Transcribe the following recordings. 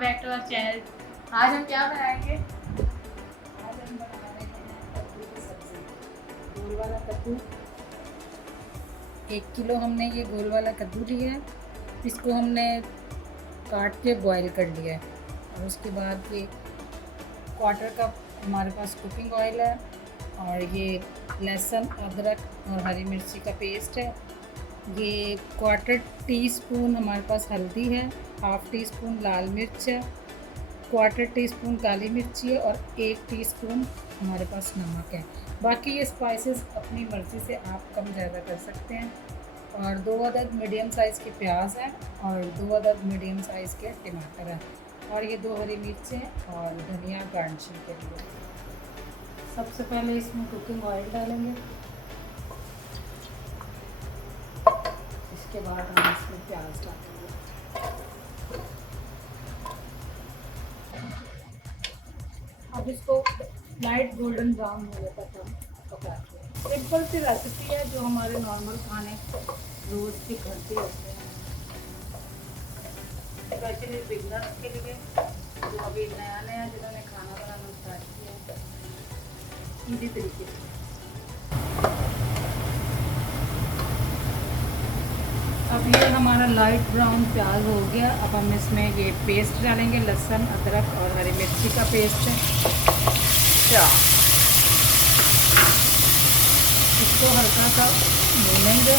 Back to our channel. आज हम क्या बनाएंगे? आज हम बना रहे हैं कद्दू की सब्जी, गोल वाला कद्दू। 1 किलो हमने ये गोल वाला कद्दू लिया है। इसको हमने काट के बॉईल कर लिया है और उसके बाद ये 1/4 कप हमारे पास कुकिंग ऑयल है और ये लहसुन, अदरक और हरी मिर्ची का पेस्ट है। ये 1/4 टीस्पून हमारे पास हल्दी है, 1/2 टीस्पून लाल मिर्च है, 1/4 टीस्पून काली मिर्ची है और 1 टीस्पून हमारे पास नमक है। बाकी ये स्पाइसेस अपनी मर्ज़ी से आप कम ज़्यादा कर सकते हैं। और 2 अदद मीडियम साइज़ के प्याज हैं और 2 अदद मीडियम साइज़ के टमाटर हैं और ये 2 हरी मिर्चें और धनिया गार्निशिंग के लिए। सबसे पहले इसमें कुकिंग ऑयल डालेंगे, इसके बाद हम इसमें प्याज डालेंगे। अब इसको लाइट गोल्डन ब्राउन होने तक हम पकाते हैं। सिंपल सी रेसिपी है जो हमारे नॉर्मल खाने रोज़ के घर पे होते हैं। स्पेशली बिगनर्स के लिए जो अभी नया नया जिन्होंने खाना बनाना स्टार्ट किया है, इसी तरीके से। अब ये हमारा लाइट ब्राउन प्याज हो गया। अब हम इसमें ये पेस्ट डालेंगे, लहसुन, अदरक और हरी मिर्ची का पेस्ट है। इसको हल्का सा भूनेंगे।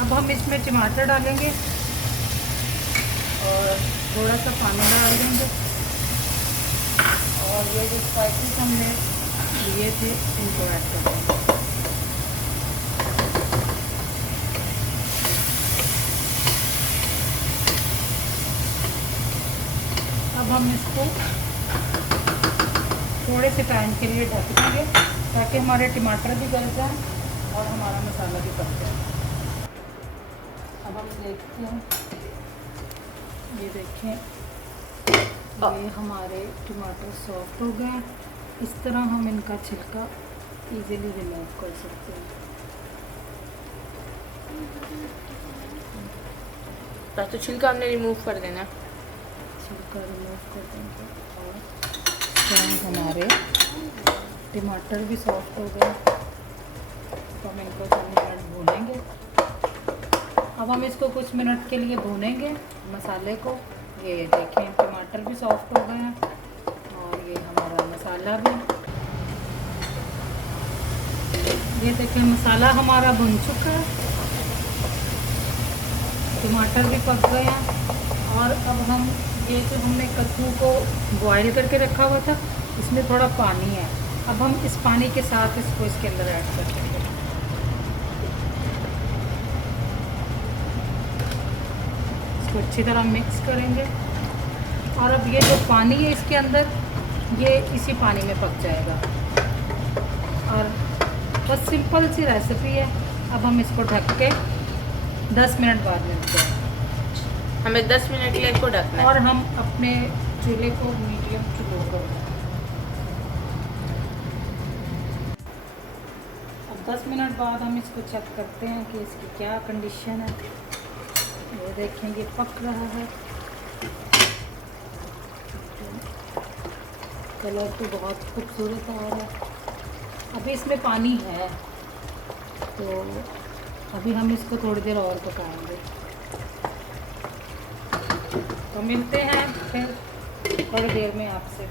अब हम इसमें टमाटर डालेंगे और थोड़ा सा पानी डाल देंगे और ये जो स्पाइसेस हमने लिए थे इनको ऐड कर देंगे। अब हम इसको थोड़े से टाइम के लिए ढक देंगे ताकि हमारे टमाटर भी गल जाएं और हमारा मसाला भी पक जाए। अब हम देखते हैं, ये देखें, ये हमारे टमाटर सॉफ्ट हो गए। इस तरह हम इनका छिलका इजीली रिमूव कर सकते हैं। तो छिलका हमने रिमूव कर देना, छिलका रिमूव कर देंगे और इस तरह हमारे टमाटर भी सॉफ्ट हो गए। तो हम इनको 2 मिनट भूनेंगे। अब हम इसको कुछ मिनट के लिए भूनेंगे मसाले को। ये देखें टमाटर भी सॉफ्ट हो गए हैं और ये हमारा मसाला भी। ये देखें मसाला हमारा भुन चुका है, टमाटर भी पक गए हैं और अब हम ये जो हमने कद्दू को बॉईल करके रखा हुआ था इसमें थोड़ा पानी है। अब हम इस पानी के साथ इसको इसके अंदर ऐड कर देंगे। इसको अच्छी तरह मिक्स करेंगे और अब ये जो पानी है इसके अंदर, ये इसी पानी में पक जाएगा और बस सिंपल सी रेसिपी है। अब हम इसको ढक के 10 मिनट बाद मिलते हैं। हमें 10 मिनट के लिए इसको ढकना है और हम अपने चूल्हे को मीडियम टू लो कर दें। अब 10 मिनट बाद हम इसको चेक करते हैं कि इसकी क्या कंडीशन है। ये देखें ये पक रहा है, कलर तो बहुत खूबसूरत आ रहा है। अभी इसमें पानी है तो अभी हम इसको थोड़ी देर और पकाएंगे। तो मिलते हैं फिर थोड़ी देर में आपसे।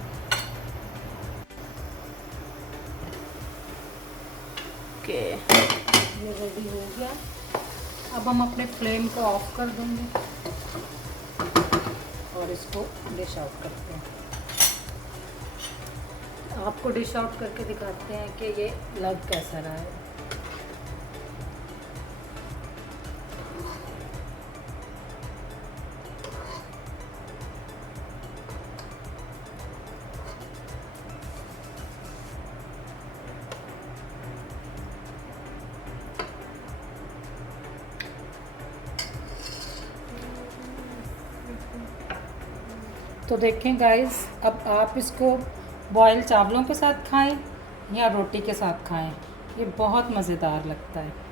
ओके, ये रेडी हो गया। अब हम अपने फ्लेम को ऑफ कर देंगे और इसको डिश आउट करते हैं। आपको डिश आउट करके दिखाते हैं कि ये लग कैसा रहा है। तो देखें गाइस, अब आप इसको बॉयल चावलों के साथ खाएं या रोटी के साथ खाएं, ये बहुत मज़ेदार लगता है।